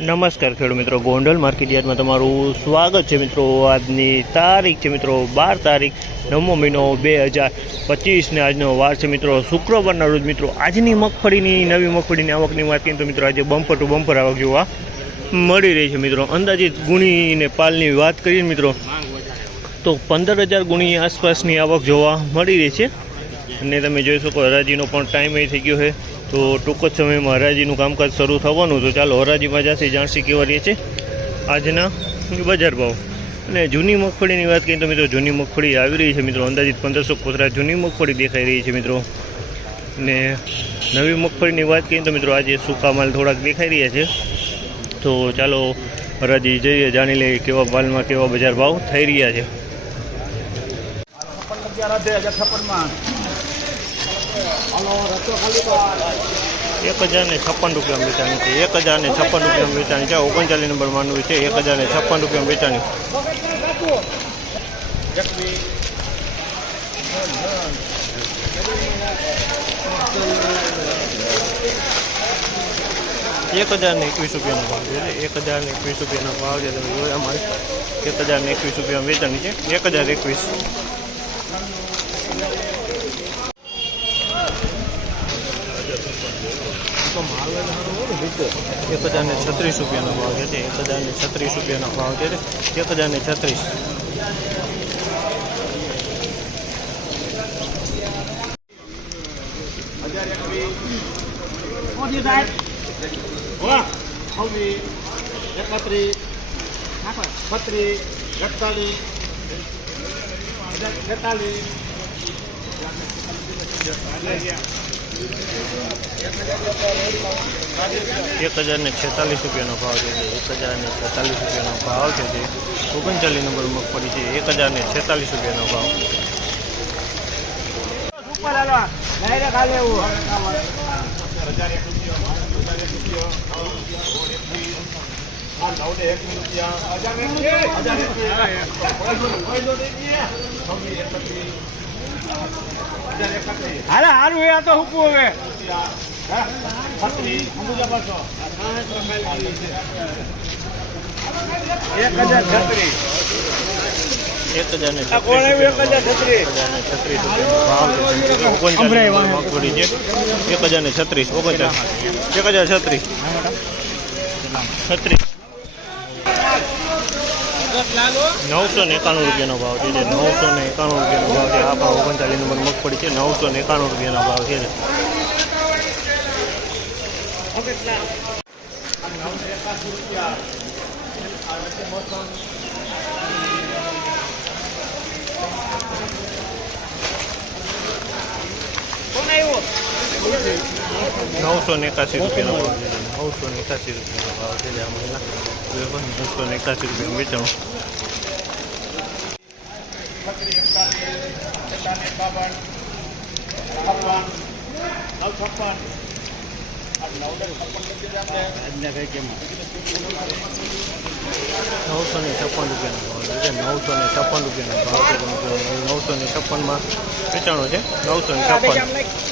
નમસ્કાર ખેડૂત મિત્રો, ગોંડલ માર્કેટ યાર્ડમાં તમારું સ્વાગત છે મિત્રો. આજની તારીખ છે મિત્રો, બાર તારીખ, નવમો મહિનો બે હજાર પચીસને આજનો વાર છે મિત્રો. શુક્રવારના રોજ મિત્રો, આજની મગફળીની નવી મગફળીની આવકની વાત કરીએ તો મિત્રો, આજે બમ્પર ટુ બમ્પર આવક જોવા મળી રહી છે મિત્રો. અંદાજિત ગુણીને પાલની વાત કરીએ મિત્રો, તો પંદર હજાર ગુણી આસપાસની આવક જોવા મળી રહી છે. અને તમે જોઈ શકો હરાજીનો પણ ટાઈમ એ થઈ ગયો છે. તો ટૂંક જ સમયમાં હરાજીનું કામકાજ શરૂ થવાનું તો ચાલો હરાજીમાં જશે જાણસી કેવા રહે છે? આજના બજાર ભાવ. અને જૂની મગફળીની વાત કરીએ તો મિત્રો, જૂની મગફળી આવી રહી છે મિત્રો. અંદાજિત પંદરસો કોથરા જૂની મગફળી દેખાઈ રહી છે મિત્રો. ને નવી મગફળીની વાત કરીએ તો મિત્રો, આજે સૂકા માલ થોડાક દેખાઈ રહ્યા છે. તો ચાલો હરાજી જઈએ, જાણી લઈએ કેવા માલમાં કેવા બજાર ભાવ થઈ રહ્યા છે. એક હજાર ને છપ્પન રૂપિયા વેચાણી છે. એક હજાર ને છપ્પન રૂપિયા વેચાણી છે. ઓગણચાલીસ નંબર માનવું છે. એક હજાર ને છપ્પન રૂપિયા વેચાણી. એક હજાર ને એકવીસ રૂપિયાનો ભાવ છે. એક હજાર ને એકવીસ રૂપિયાનો ભાવ છે. તમે એક હજાર ને એકવીસ રૂપિયા વેચાણી છે. એક હજાર એકવીસ. એક હજાર ને છત્રીસ રૂપિયાનો ભાવ છે એક હજાર ને છત્રીસ રૂપિયાનો ભાવ છે એક હજાર ને છત્રીસ હજાર એકવી મોટી સાહેબ વાહ છવ્વી એકત્રીસ છત્રીસ એકતાલીસ તેતાલીસ એક હજાર ને છેતાલીસ રૂપિયાનો ભાવ છે જે એક હજાર ને છેતાલીસ રૂપિયાનો ભાવ છે જે ઓગણચાલીસ નંબર મગફળી છે એક હજાર ને છેતાલીસ રૂપિયાનો ભાવ હજાર એક રૂપિયો. હાલે હારું એ તો હુકવું હવે. એક હજાર છત્રીસ. એક હજાર ને? એક હજાર છત્રીસ. એક હજાર ને છત્રીસ ઓગણચાલીસ. એક હજાર છત્રીસ. છત્રીસ. નવસો ને એકાણું રૂપિયાનો ભાવ છે જે નવસો ને એકાણું રૂપિયાનો ભાવ છે. આ ભાવ ઓગણચાલીસ નંબર મગફળી છે. નવસો ને એકાણું રૂપિયાનો ભાવ છે. નવસો ને એકાસી રૂપિયાનો નવસો ને એકાસી રૂપિયાનો ભાવ છે આ મહિના નવસો ને એકાસી રૂપિયાનું વેચાણ નવસો ને છપ્પન રૂપિયાનો ભાવ છે નવસો ને છપ્પન રૂપિયાનો ભાવ છે નવસો ને છપ્પનમાં વેચાણો છે નવસો ને છપ્પન